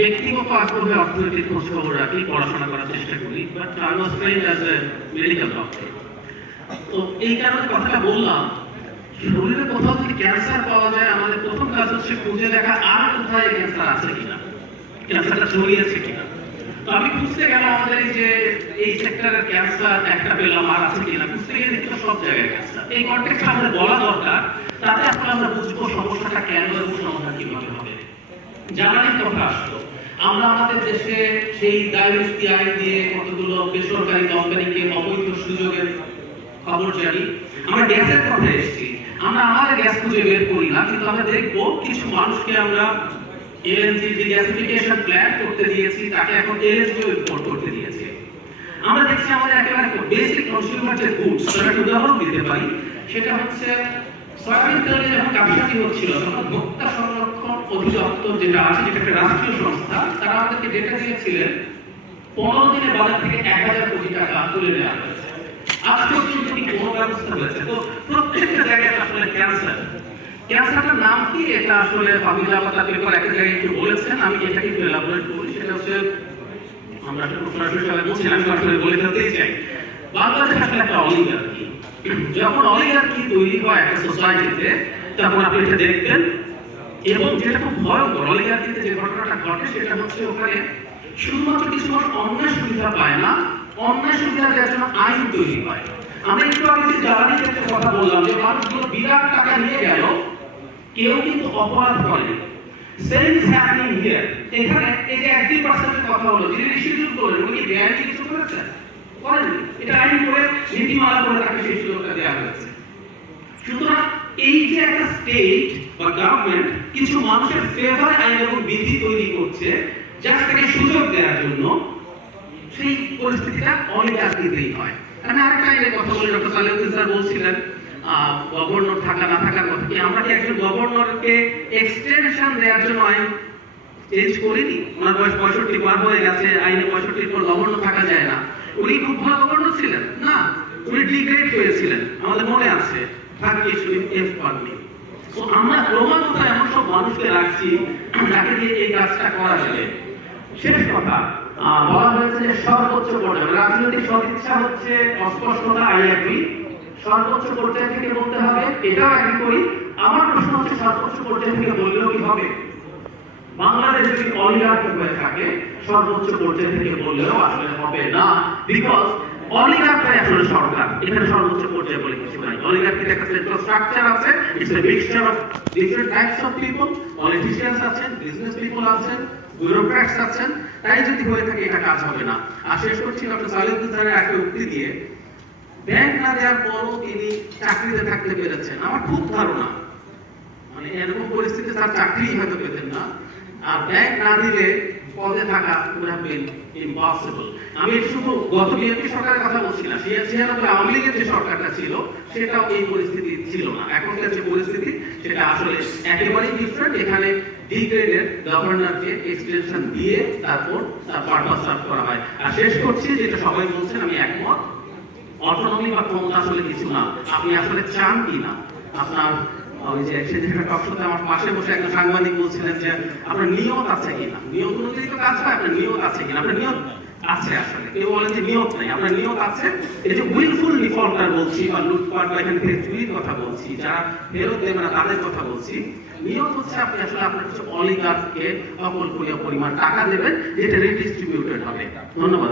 ব্যক্তিগত আগ্রহে অর্থনৈতিক খোঁজ খবর রাখি, পড়াশোনা করার চেষ্টা করি, but I was trend as a medical doctor. তো এই কারণে কথাটা বললাম, শরীরে কোথাও যদি ক্যান্সার পাওয়া যায়, আমাদের প্রথম কাজ হচ্ছে খুঁজে দেখা আর কোথায় ক্যান্সার আছে কিনা, ক্যান্সারটা ছড়িয়েছে কিনা। তো আমি খুঁজতে গেলাম আমাদের এই সেক্টরের ক্যান্সার একটা পেলাম, আর আছে কিনা খুঁজতে গিয়ে দেখি সব জায়গায় ক্যান্সার। এই কনটেক্সটে আমাদের বলা দরকার, তাতে আসলে আমরা বুঝবো সমস্যাটা কেন এবং সমাধান কিভাবে হবে। জ্বালানির কথা আসলো, আমরা আমাদের দেশে সেই ডাইভার্সিটি আইন দিয়ে কতগুলো বেসরকারি কোম্পানিকে অবৈধ সুযোগের খবর জানি। আমরা গ্যাসের কথা এসেছি, আমরা আমাদের গ্যাস খুঁজে বের করি না, কিন্তু আমরা দেখবো কিছু মানুষকে আমরা এলএনজি গ্যাসিফিকেশন প্ল্যান্ট করতে দিয়েছি, তাকে এখন এলএনজি ইম্পোর্ট করতে দিয়েছি। আমরা দেখছি আমাদের একেবারে বেসিক কনজিউমার যে গুডস, সেটা একটা উদাহরণ দিতে পারি, সেটা হচ্ছে সয়াবিন তেলে যখন কারসাজি হচ্ছিল তখন ভোক্তা সংরক্ষণ অধিদপ্তর যেটা আছে, যেটা একটা রাষ্ট্রীয় সংস্থা, তারা আমাদেরকে ডেটা দিয়েছিলেন 15 দিনের বাজার থেকে 1000 কোটি টাকা তুলে নেওয়া হয়েছে। আজ পর্যন্ত কি কোনো ব্যবস্থা হয়েছে? তো প্রত্যেকটা জায়গায় আসলে ক্যান্সারটার নাম কি, এটা আসলে ফাবিলা পাতা পেপার একটা জায়গায় একটু বলেছেন, আমি এটাকে একটু এলাবোরেট করি। সেটা হচ্ছে, আমরা সরাসরি সবাই বলছেন, আমি আসলে বলে ফেলতেই চাই, বাংলাদেশ আসলে একটা অলিগার্কি। যখন অলিগার্কি তৈরি হয় একটা সোসাইটিতে, তখন আপনি এটা দেখবেন। এবং যেটা খুব ভয়ঙ্কর, অলিগার্কিতে যে ঘটনাটা ঘটে সেটা হচ্ছে ওখানে শুধুমাত্র কিছু মানুষ অন্যায় সুবিধা পায় না, অন্যায় সুবিধা দেওয়ার জন্য আইন তৈরি হয়। আমরা একটু আগে যে জ্বালানি ক্ষেত্রে কথা বললাম, যে মানুষগুলো বিরাট টাকা নিয়ে গেল, কেউ কিন্তু অপরাধ করেনি। Same is happening here. এখানে এই যে 1-2% কথা হলো, যিনি রিশিডিউল করলেন উনি বেআইনি কিছু করেছেন? করেননি। এটা আইন করে নীতিমালা করে তাকে সেই সুযোগটা দেওয়া হয়েছে। সুতরাং এই যে একটা স্টেট বা গভর্নমেন্ট কিছু মানুষের ফেভারে আইন এবং বিধি তৈরি করছে জাস্ট তাকে সুযোগ দেওয়ার জন্য, সেই পরিস্থিতিটা অলিগার্কিতেই হয়। আমি আরেকটা আইনের কথা বলি, ডক্টর সালেউদ্দিন স্যার বলছিলেন গভর্নর থাকা না থাকার কথা। কি আমরা কি একজন গভর্নরকে এক্সটেনশন দেওয়ার জন্য আইন চেঞ্জ করিনি? ওনার বয়স 65 পার হয়ে গেছে, আইনে 65 পর গভর্নর থাকা যায় না। উনি খুব ভালো গভর্নর ছিলেন না, উনি ডিগ্রেড হয়েছিলেন, আমাদের মনে আছে। তো আমরা ক্রমাগত এমন সব মানুষকে রাখছি যাকে দিয়ে এই কাজটা করা যাবে। শেষ কথা, বলা হয়েছে যে সর্বোচ্চ পর্যায়ে রাজনৈতিক সদিচ্ছা হচ্ছে অস্পষ্টতা, আই এগ্রি। সর্বোচ্চ পর্যায় থেকে বলতে হবে, এটাও এগ্রি করি। আমার প্রশ্ন হচ্ছে, সর্বোচ্চ পর্যায় থেকে বললেও কি হবে? বাংলাদেশ যদি অলিগার্কি হয়ে থাকে, সর্বোচ্চ পর্যায় থেকে বললেও আসলে হবে না, বিকজ অলিগার্কি আসলে সরকার, এখানে সর্বোচ্চ পর্যায়ে বলে কিছু নাই। অলিগার্কির একটা সেন্ট্রাল স্ট্রাকচার আছে, it's a mixture of different types of people, politicians আছেন, বিজনেস পিপল আছেন, ব্যুরোক্র্যাটস আছেন। তাই যদি হয়ে থাকে এটা কাজ হবে না। আর শেষ করছি ডক্টর সালেউদ্দিন স্যারের একটা উক্তি দিয়ে, ব্যাংক না দেওয়ার পরও তিনি চাকরিতে থাকতে পেরেছেন। আমার খুব ধারণা, মানে এরকম পরিস্থিতি তার চাকরি হয়তো পেতেন না, আর ব্যাংক না দিলে পদে থাকা would have been impossible। আমি শুধু গত বিএনপি সরকারের কথা বলছি না, 96 আওয়ামী লীগের যে সরকারটা ছিল সেটাও এই পরিস্থিতি ছিল না। এখনকার যে পরিস্থিতি সেটা আসলে একেবারেই ডিফারেন্ট। এখানে ডিগ্রেডেড গভর্নরকে এক্সটেনশন দিয়ে তারপর তার পারপাস সার্ভ করা হয়। আর শেষ করছি, যেটা সবাই বলছেন আমি একমত, অটোনমি বা ক্ষমতা আসলে কিছু না। আপনি আসলে চান কি না? আপনার ওই যে সেদিনের টকশোতে আমার পাশে বসে একটা সাংবাদিক বলছিলেন যে আপনার নিয়ত আছে কিনা, নিয়ত অনুযায়ী তো কাজ হয়, আপনার নিয়ত আছে কিনা? আপনার নিয়ত আছে আসলে, কেউ বলেন যে নিয়ত নেই, আপনার নিয়ত আছে। এই যে উইলফুল ডিফল্টার বলছি বা লুটপাট বা এখান থেকে চুরির কথা বলছি, যারা ফেরত দেবে না তাদের কথা বলছি, নিয়ত হচ্ছে আপনি আসলে আপনার কিছু অলিগার্ককে অকল্পনীয় পরিমাণ টাকা দেবেন, যেটা রিডিস্ট্রিবিউটেড হবে। ধন্যবাদ।